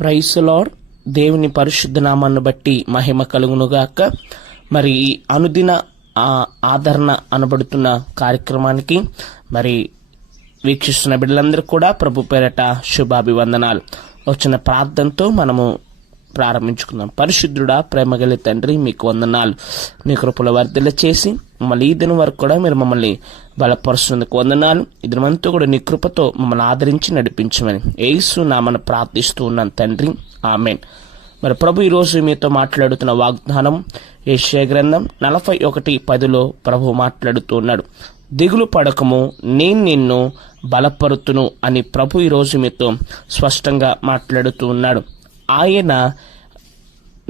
Praise the lord. దేవుని పరిశుద్ధ నామాన్ని బట్టి మహిమ కలుగునుగాక. మరి ఈ అనుదిన ఆదరణ అనబడుతున్న కార్యక్రమానికి మరి వీక్షిస్తున్న బిడ్డలందరూ కూడా ప్రభు పేరట శుభాభివందనాలు. వచ్చిన ప్రార్థనతో మనము ప్రారంభించుకుందాం. పరిశుద్ధుడా, ప్రేమగలి తండ్రి, మీకు వందనాలు. నీ కృపల వర్ధల చేసి మమ్మల్ని ఈ దినం వరకు కూడా మీరు మమ్మల్ని బలపరుస్తున్నందుకు వందనాలు. ఈ దినమంతా కూడా నీ కృపతో మమ్మల్ని ఆదరించి నడిపించమని యేసు నామమున ప్రార్థిస్తూ ఉన్నాను తండ్రి, ఆమేన్. మరి ప్రభు ఈరోజు మీతో మాట్లాడుతున్న వాగ్దానం యెషయా గ్రంథం 41:10 ప్రభు మాట్లాడుతూ ఉన్నాడు. దిగులు పడకము, నేను నిన్ను బలపరుతును అని ప్రభు ఈరోజు మీతో స్పష్టంగా మాట్లాడుతూ ఉన్నాడు. ఆయన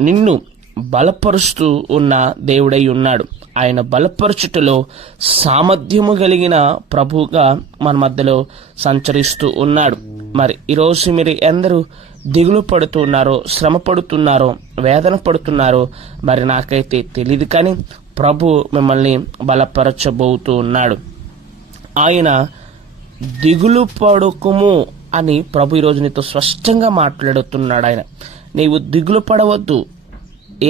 నిన్ను బలపరుస్తూ ఉన్న దేవుడై ఉన్నాడు. ఆయన బలపరచుటలో సామర్థ్యము కలిగిన ప్రభువుగా మన మధ్యలో సంచరిస్తూ ఉన్నాడు. మరి ఈరోజు మీరు ఎందరూ దిగులు పడుతున్నారో, శ్రమ పడుతున్నారో, వేదన పడుతున్నారో మరి నాకైతే తెలియదు, కానీ ప్రభు మిమ్మల్ని బలపరచబోతూ ఉన్నాడు. ఆయన దిగులు పడుకుము అని ప్రభు ఈరోజు నీతో స్పష్టంగా మాట్లాడుతున్నాడు. ఆయన నీవు దిగులు పడవద్దు,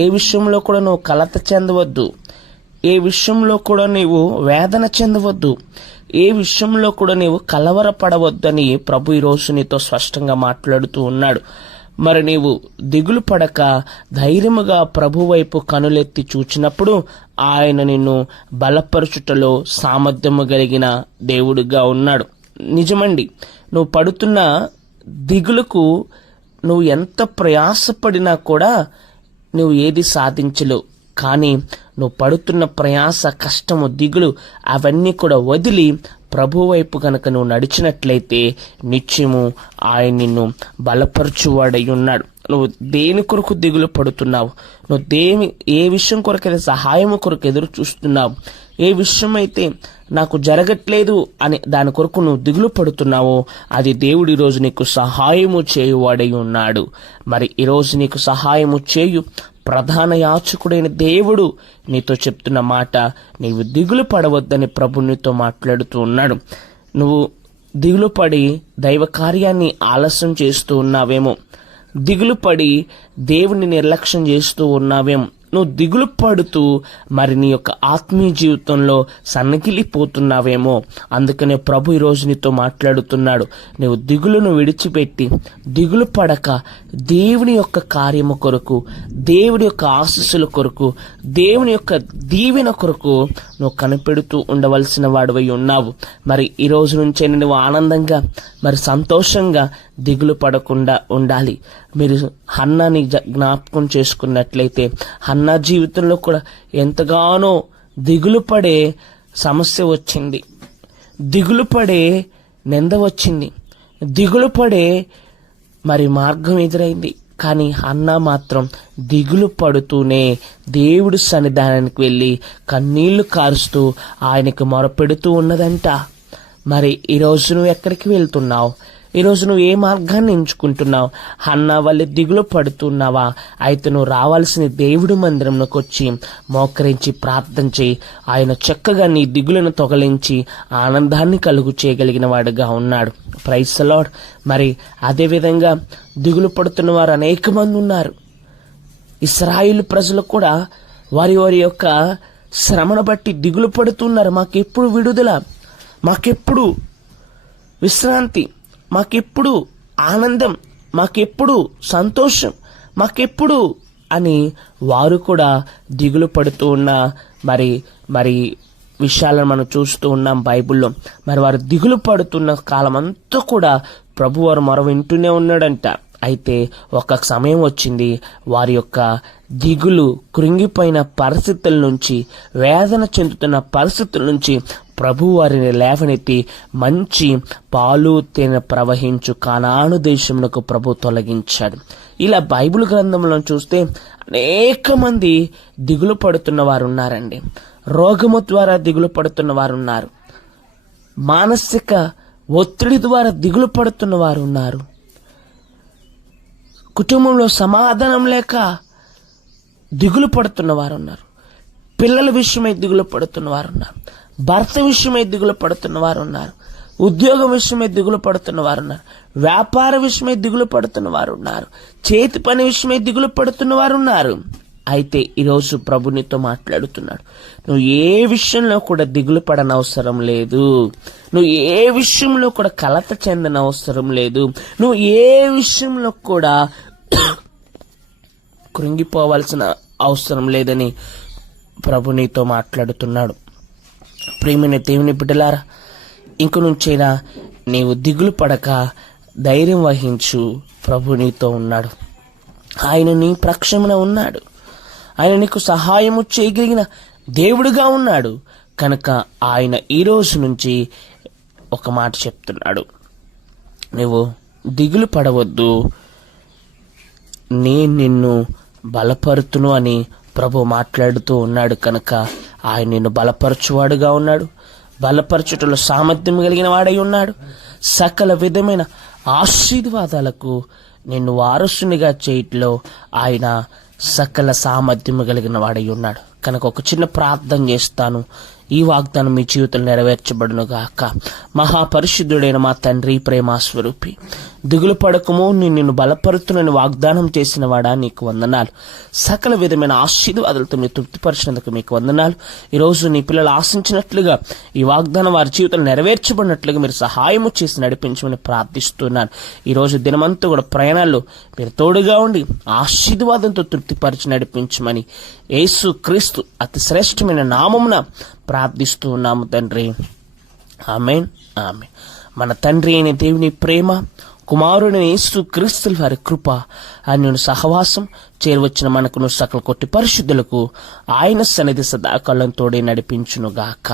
ఏ విషయంలో కూడా నువ్వు కలత చెందవద్దు, ఏ విషయంలో కూడా నీవు వేదన చెందవద్దు, ఏ విషయంలో కూడా నీవు కలవరపడవద్దని ప్రభు ఈరోజు నీతో స్పష్టంగా మాట్లాడుతూ ఉన్నాడు. మరి నీవు దిగులు పడక ధైర్యముగా ప్రభు వైపు కనులెత్తి చూచినప్పుడు ఆయన నిన్ను బలపరచుటలో సామర్థ్యము కలిగిన దేవుడిగా ఉన్నాడు. నిజమండి, నువ్వు పడుతున్న దిగులుకు నువ్వు ఎంత ప్రయాసపడినా కూడా నువ్వు ఏది సాధించలేవు. కానీ నువ్వు పడుతున్న ప్రయాస, కష్టము, దిగులు అవన్నీ కూడా వదిలి ప్రభు వైపు కనుక నువ్వు నడిచినట్లయితే నిత్యము ఆయన నిన్ను బలపరచువాడై ఉన్నాడు. నువ్వు దేని కొరకు దిగులు పడుతున్నావు, నువ్వు ఏ విషయం కొరకైతే సహాయము కొరకు ఎదురు చూస్తున్నావు, ఏ విషయం అయితే నాకు జరగట్లేదు అని దాని కొరకు నువ్వు దిగులు పడుతున్నావో అది దేవుడు ఈరోజు నీకు సహాయము చేయువాడై ఉన్నాడు. మరి ఈరోజు నీకు సహాయము చేయు ప్రధాన యాజకుడైన దేవుడు నీతో చెప్తున్న మాట, నీవు దిగులు పడవద్దని ప్రభు నీతో మాట్లాడుతూ ఉన్నాడు. నువ్వు దిగులు పడి దైవ కార్యాన్ని ఆలస్యం చేస్తూ ఉన్నావేమో, దిగులు పడి దేవుని నిర్లక్ష్యం చేస్తూ ఉన్నావేమో, నువ్వు దిగులు పడుతూ మరి నీ యొక్క ఆత్మీయ జీవితంలో సన్నగిలిపోతున్నావేమో. అందుకనే ప్రభు ఈరోజు నీతో మాట్లాడుతున్నాడు. నువ్వు దిగులును విడిచిపెట్టి దిగులు పడక దేవుని యొక్క కార్యము కొరకు, దేవుని యొక్క ఆశీస్సుల కొరకు, దేవుని యొక్క దీవెన కొరకు నువ్వు కనిపెడుతూ ఉండవలసిన వాడివై ఉన్నావు. మరి ఈ రోజు నుంచే నువ్వు ఆనందంగా మరి సంతోషంగా దిగులు పడకుండా ఉండాలి. మీరు హన్నాని జ్ఞాపకం చేసుకున్నట్లయితే హన్నా జీవితంలో కూడా ఎంతగానో దిగులు పడే సమస్య వచ్చింది, దిగులు పడే నింద వచ్చింది, దిగులు పడే మరి మార్గం ఎదురైంది. కానీ హన్నా మాత్రం దిగులు పడుతూనే దేవుడి సన్నిధానానికి వెళ్ళి కన్నీళ్లు కారుస్తూ ఆయనకు మొరపెడుతూ ఉన్నదంట. మరి ఈరోజు నువ్వు ఎక్కడికి వెళ్తున్నావు? ఈరోజు నువ్వు ఏ మార్గాన్ని ఎంచుకుంటున్నావు? హన్నా వల్ల దిగులు పడుతున్నావా? అయితే నువ్వు రావాల్సిన దేవుడి మందిరంలోకి వచ్చి మోకరించి ప్రార్థన చేయి. ఆయన చక్కగా నీ దిగులను తొలగించి ఆనందాన్ని కలుగు చేయగలిగిన వాడుగా ఉన్నాడు. Praise the Lord. మరి అదేవిధంగా దిగులు పడుతున్న వారు అనేక మంది ఉన్నారు. ఇశ్రాయేలు ప్రజలు కూడా వారి వారి యొక్క శ్రమను బట్టి దిగులు పడుతున్నారు. మాకెప్పుడు విడుదల, మాకెప్పుడు విశ్రాంతి, మాకెప్పుడు ఆనందం, మాకెప్పుడు సంతోషం, మాకెప్పుడు అని వారు కూడా దిగులు పడుతూ ఉన్న మరి విషయాలను మనం చూస్తూ ఉన్నాం బైబిల్లో. మరి వారు దిగులు పడుతున్న కాలం అంతా కూడా ప్రభువారు మొర వింటూనే ఉన్నాడంట. అయితే ఒక సమయం వచ్చింది, వారి యొక్క దిగులు, కృంగిపోయిన పరిస్థితుల నుంచి, వేదన చెందుతున్న పరిస్థితుల నుంచి ప్రభు వారిని లేవనెత్తి మంచి పాలు తేనె ప్రవహించు కానాను దేశమునకు ప్రభు తొలగించాడు. ఇలా బైబిల్ గ్రంథంలో చూస్తే అనేక మంది దిగులు పడుతున్న వారు ఉన్నారండి. రోగము ద్వారా దిగులు పడుతున్న వారు ఉన్నారు, మానసిక ఒత్తిడి ద్వారా దిగులు పడుతున్న వారు ఉన్నారు, కుటుంబంలో సమాధానం లేక దిగులు పడుతున్న వారు ఉన్నారు, పిల్లల విషయమై దిగులు పడుతున్న వారు ఉన్నారు, భర్త విషయమై దిగులు పడుతున్న వారు ఉన్నారు, ఉద్యోగం విషయమై దిగులు పడుతున్న వారు ఉన్నారు, వ్యాపార విషయమై దిగులు పడుతున్న వారు ఉన్నారు, చేతి పని విషయమై దిగులు పడుతున్న వారు ఉన్నారు. అయితే ఈరోజు ప్రభు నీతో మాట్లాడుతున్నాడు. నువ్వు ఏ విషయంలో కూడా దిగులు పడనవసరం లేదు. నువ్వు ఏ విషయంలో కూడా కలత చెందన అవసరం లేదు. నువ్వు ఏ విషయంలో కూడా కృంగిపోవాల్సిన అవసరం లేదని ప్రభు నీతో మాట్లాడుతున్నాడు. ప్రియమైన దేవుని బిడ్డలారా, ఇంక నుంచైనా నీవు దిగులు పడక ధైర్యం వహించు. ప్రభు నీతో ఉన్నాడు. ఆయన నీ పక్షమున ఉన్నాడు. ఆయన నీకు సహాయము చేయగలిగిన దేవుడుగా ఉన్నాడు. కనుక ఆయన ఈ రోజు నుంచి ఒక మాట చెప్తున్నాడు, నువ్వు దిగులు పడవద్దు, నేను నిన్ను బలపరుతును అని ప్రభు మాట్లాడుతూ ఉన్నాడు. కనుక ఆయన నిన్ను బలపరచువాడుగా ఉన్నాడు. బలపరచుటలో సామర్థ్యం కలిగిన వాడై ఉన్నాడు. సకల విధమైన ఆశీర్వాదాలకు నిన్ను వారసునిగా చేయట్లో ఆయన సకల సామర్థ్యము కలిగిన వాడై ఉన్నాడు. కనుక ఒక చిన్న ప్రార్థన చేస్తాను. ఈ వాగ్దానం మీ జీవితంలో నెరవేర్చబడును గాక. మహాపరిశుద్ధుడైన మా తండ్రి, ప్రేమాస్వరూపి, దిగులు పడకము, నిన్ను బలపరుతునని వాగ్దానం చేసిన వాడా నీకు వందనాలు. సకల విధమైన ఆశీర్వాదాలతో నీ తృప్తిపరిచినందుకు మీకు వందనాలు. ఈరోజు నీ పిల్లలు ఆశించినట్లుగా ఈ వాగ్దానం వారి జీవితంలో నెరవేర్చబడినట్లుగా మీరు సహాయము చేసి నడిపించమని ప్రార్థిస్తున్నాను. ఈరోజు దినమంతా కూడా ప్రయాణాల్లో మీరు తోడుగా ఉండి ఆశీర్వాదంతో తృప్తిపరిచి నడిపించమని యేసు క్రీస్తు అతి శ్రేష్టమైన నామమున ప్రార్థిస్తూ ఉన్నాము తండ్రి. ఆమేన్, ఆమేన్. మన తండ్రి అయిన దేవుని ప్రేమ, కుమారుడైన యేసు క్రీస్తుల వారి కృప, ఆయన సహవాసం చేరవచ్చిన మనకును సకల కొట్టి పరిశుద్ధులకు ఆయన సన్నిధి సదాకాలం తోడే నడిపించునుగాక.